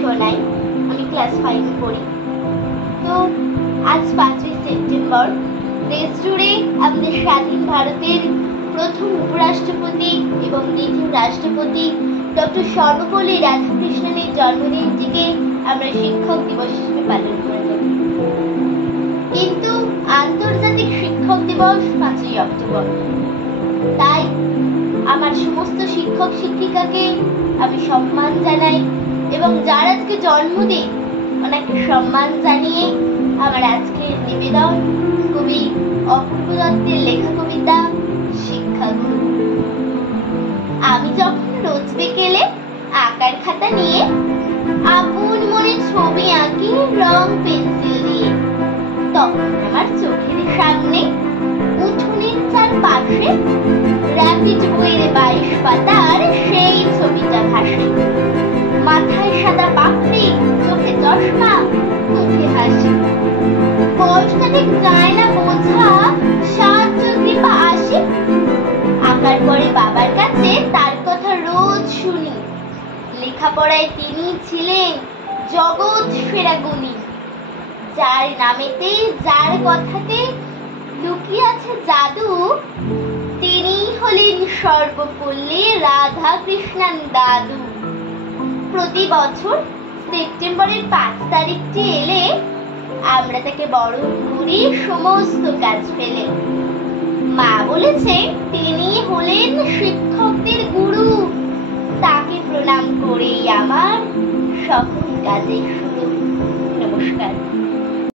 শোনাই। আমি ক্লাস 5 এ পড়ি। তো আজ 5ই সেপ্টেম্বর দেশ জুড়ে আমাদের স্বাধীন ভারতের প্রথম উপরাষ্ট্রপতি এবং দ্বিতীয় রাষ্ট্রপতি ডক্টর সর্বপল্লী রাধাকৃষ্ণনের জন্মদিনটিকে আমরা শিক্ষক দিবস হিসেবে পালন করে থাকি। কিন্তু আন্তর্জাতিক শিক্ষক দিবস 5ই অক্টোবর। তাই আমার সমস্ত শিক্ষক শিক্ষিকাকে আমি সম্মান জানাই এবং যার আজকে জন্মদিন ওনাকে সম্মান জানিয়ে আমার আজকের নিবেদন কবি অপূর্ব দত্তের লেখা কবিতা শিক্ষাগুরু। আমি যখন রোজ বিকেলে আঁকার খাতা নিয়ে আপন মনে ছবি আঁকি রং পেন্সিল দিয়ে, তখন আমার চোখের সামনে উঠোনের চারপাশে র্যাপিড বইয়ের 22 পাতার সেই ছবিটা ভাসে। মাথায় সাদা পাপড়ি, চোখে চশমা, মুখে হাসি। বয়সখানেক যায় না বোঝা, সাহায্য কৃপা আসে। আঁকার পরে বাবার কাছে তার কথা রোজ শুনি। লেখাপড়ায় তিনি ছিলেন জগৎ সেরা গুণী। যার নামেতে যার কথাতে লুকিয়ে আছে জাদু, তিনি হলেন সর্বপল্লী রাধাকৃষ্ণন দাদু। প্রতি বছর সেপ্টেম্বরের 5 তারিখটি এলে আমরা তাকে বরণ করি সমস্ত কাজ ফেলে। মা বলেছে তিনি হলেন শিক্ষকদের গুরু। তাকে প্রণাম করেই আমার সকল কাজের শুরু। নমস্কার।